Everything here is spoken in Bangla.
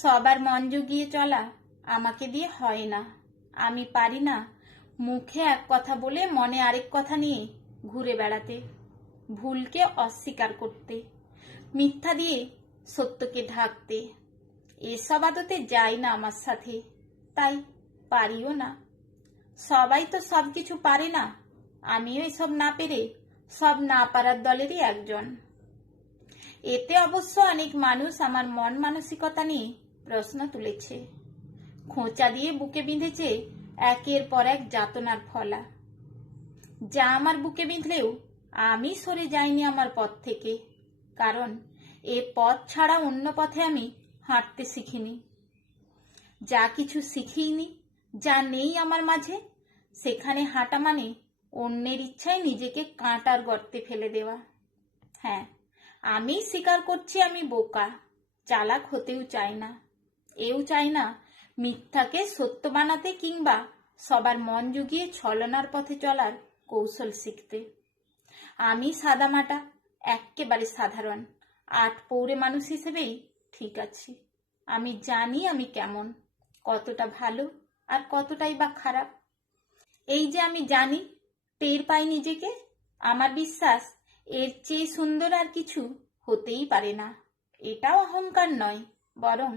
সবার মন জুগিয়ে চলা আমাকে দিয়ে হয় না। আমি পারি না মুখে এক কথা বলে মনে আরেক কথা নিয়ে ঘুরে বেড়াতে, ভুলকে অস্বীকার করতে, মিথ্যা দিয়ে সত্যকে ঢাকতে। এসব আদতে যায় না আমার সাথে, তাই পারিও না। সবাই তো সব কিছু পারে না, আমিও এসব না পেরে সব না পারার দলেরই একজন। এতে অবশ্য অনেক মানুষ আমার মন মানসিকতা নিয়ে প্রশ্ন তুলেছে, খোঁচা দিয়ে বুকে বিঁধেছে একের পর এক যাতনার ফলা, যা আমার বুকে বিঁধলেও আমি সরে যাইনি আমার পথ থেকে, কারণ এ পথ ছাড়া অন্য পথে আমি হাঁটতে শিখিনি। যা কিছু শিখিনি, যা নেই আমার মাঝে, সেখানে হাঁটা মানে অন্যের ইচ্ছায় নিজেকে কাঁটার গর্তে ফেলে দেওয়া। হ্যাঁ, আমি স্বীকার করছি আমি বোকা, চালাক হতেও চাই না, এও চাই না মিথ্যাকে সত্য বানাতে কিংবা সবার মন জুগিয়ে ছলনার পথে চলার কৌশল শিখতে। আমি সাদামাটা, এক্কেবারে সাধারণ আট পৌরে মানুষ হিসেবেই ঠিক আছি। আমি জানি আমি কেমন, কতটা ভালো আর কতটাই বা খারাপ। এই যে আমি জানি, টের পাই নিজেকে, আমার বিশ্বাস এর চেয়ে সুন্দর আর কিছু হতেই পারে না। এটাও অহংকার নয়, বরং